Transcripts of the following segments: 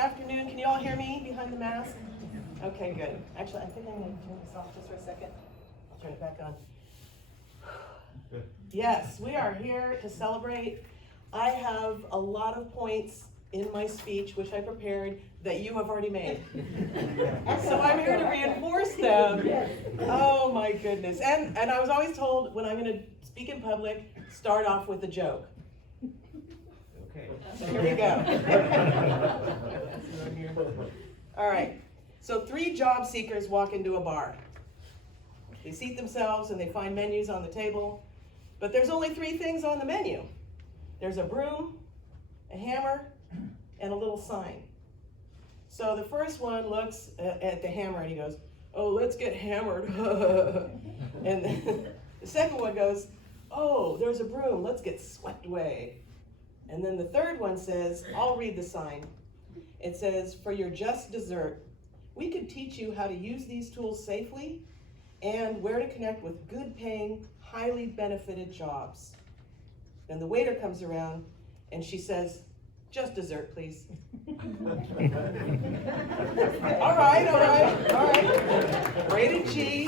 afternoon. Can you all hear me behind the mask? Okay, good. Actually, I think I'm going to turn this off just for a second. I'll turn it back on. Yes, we are here to celebrate. I have a lot of points in my speech, which I prepared, that you have already made. So I'm here to reinforce them. Oh my goodness. And I was always told when I'm going to speak in public, start off with a joke. Okay. So here we go. All right. So 3 job seekers walk into a bar. They seat themselves and they find menus on the table, but there's only 3 things on the menu. There's a broom, a hammer, and a little sign. So the first one looks at the hammer and he goes, "Oh, let's get hammered." And then the second one goes, "Oh, there's a broom, let's get swept away." And then the third one says, I'll read the sign. It says, "For your just dessert, we could teach you how to use these tools safely and where to connect with good paying, highly benefited jobs." Then the waiter comes around and she says, "Just dessert, please." All right. Rated G.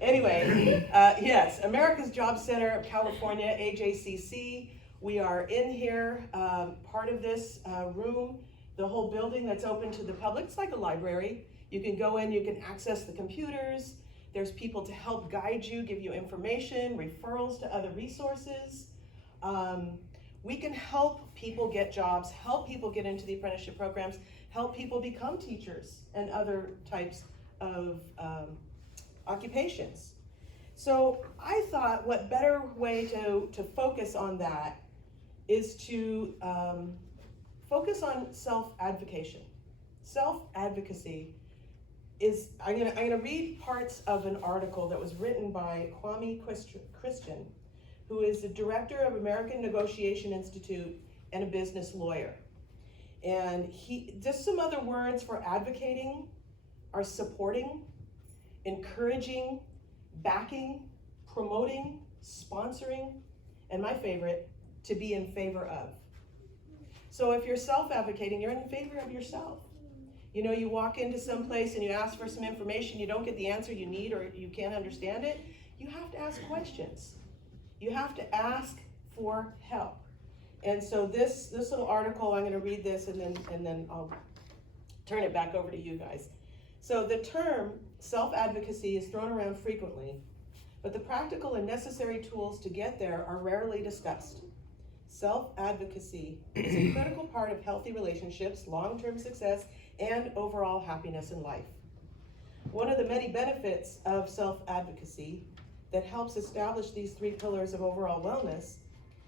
Anyway, yes, America's Job Center of California, AJCC. We are in here, part of this room, the whole building that's open to the public. It's like a library. You can go in, you can access the computers. There's people to help guide you, give you information, referrals to other resources. We can help people get jobs, help people get into the apprenticeship programs, help people become teachers and other types of occupations. So I thought what better way to focus on that is to focus on self-advocation. Self-advocacy is, I'm gonna read parts of an article that was written by Kwame Christian, who is the director of American Negotiation Institute and a business lawyer. And just some other words for advocating are supporting, encouraging, backing, promoting, sponsoring, and my favorite, to be in favor of. So if you're self-advocating, you're in favor of yourself. You know, you walk into some place and you ask for some information, you don't get the answer you need or you can't understand it, you have to ask questions. You have to ask for help. And so this little article, I'm gonna read this and then I'll turn it back over to you guys. So the term self-advocacy is thrown around frequently, but the practical and necessary tools to get there are rarely discussed. Self-advocacy is a critical part of healthy relationships, long-term success, and overall happiness in life. One of the many benefits of self-advocacy that helps establish these 3 pillars of overall wellness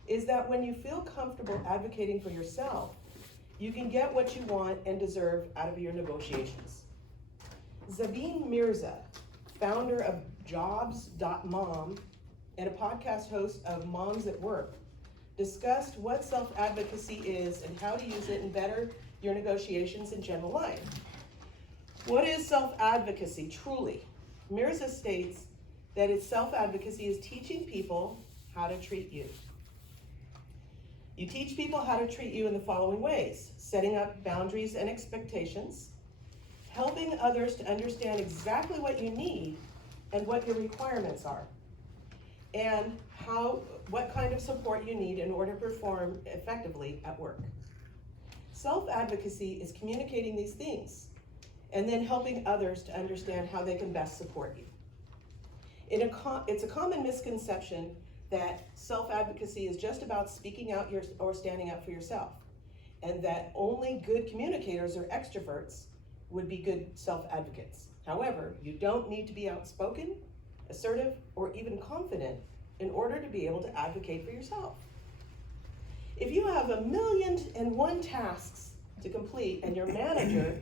is that when you feel comfortable advocating for yourself, you can get what you want and deserve out of your negotiations. Zabeen Mirza, founder of Jobs.mom and a podcast host of Moms at Work, discussed what self-advocacy is and how to use it and better your negotiations in general life. What is self-advocacy truly? Mirza states that its self-advocacy is teaching people how to treat you. You teach people how to treat you in the following ways: setting up boundaries and expectations, helping others to understand exactly what you need and what your requirements are, and what kind of support you need in order to perform effectively at work. Self-advocacy is communicating these things and then helping others to understand how they can best support you. It's a common misconception that self-advocacy is just about speaking out or standing up for yourself, and that only good communicators or extroverts would be good self-advocates. However, you don't need to be outspoken, assertive, or even confident in order to be able to advocate for yourself. If you have 1,000,001 tasks to complete and your manager,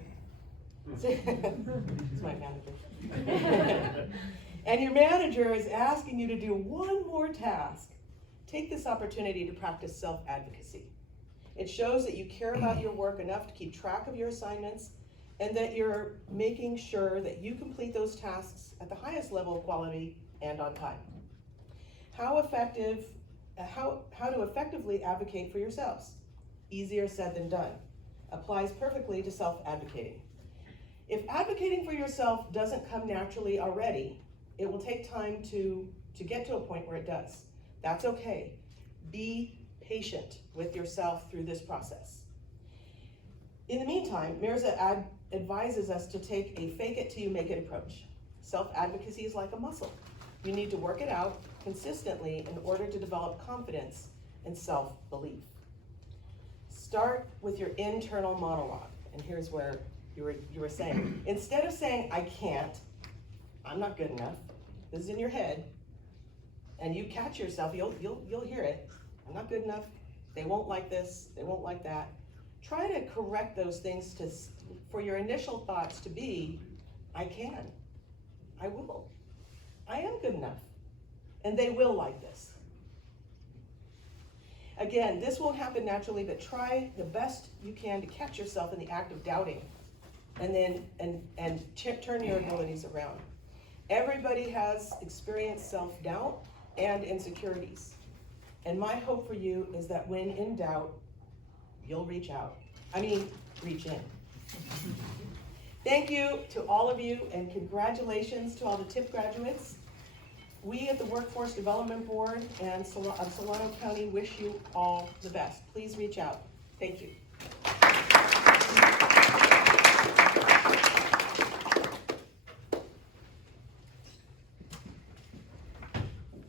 it's my manager, and your manager is asking you to do one more task, take this opportunity to practice self-advocacy. It shows that you care about your work enough to keep track of your assignments and that you're making sure that you complete those tasks at the highest level of quality and on time. How to effectively advocate for yourselves. Easier said than done. Applies perfectly to self-advocating. If advocating for yourself doesn't come naturally already, it will take time to get to a point where it does. That's okay. Be patient with yourself through this process. In the meantime, Mirza advises us to take a fake it till you make it approach. Self-advocacy is like a muscle. You need to work it out consistently in order to develop confidence and self-belief. Start with your internal monologue. And here's where you were saying, instead of saying, I can't, I'm not good enough, this is in your head, and you catch yourself, you'll hear it, I'm not good enough, they won't like this, they won't like that. Try to correct those things for your initial thoughts to be, I can, I will, I am good enough, and they will like this. Again, this won't happen naturally, but try the best you can to catch yourself in the act of doubting, and then turn your abilities around. Everybody has experienced self-doubt and insecurities. And my hope for you is that when in doubt, you'll reach out. Reach in. Thank you to all of you, and congratulations to all the TIP graduates. We at the Workforce Development Board and of Solano County wish you all the best. Please reach out. Thank you.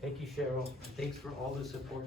Thank you, Cheryl. Thanks for all the support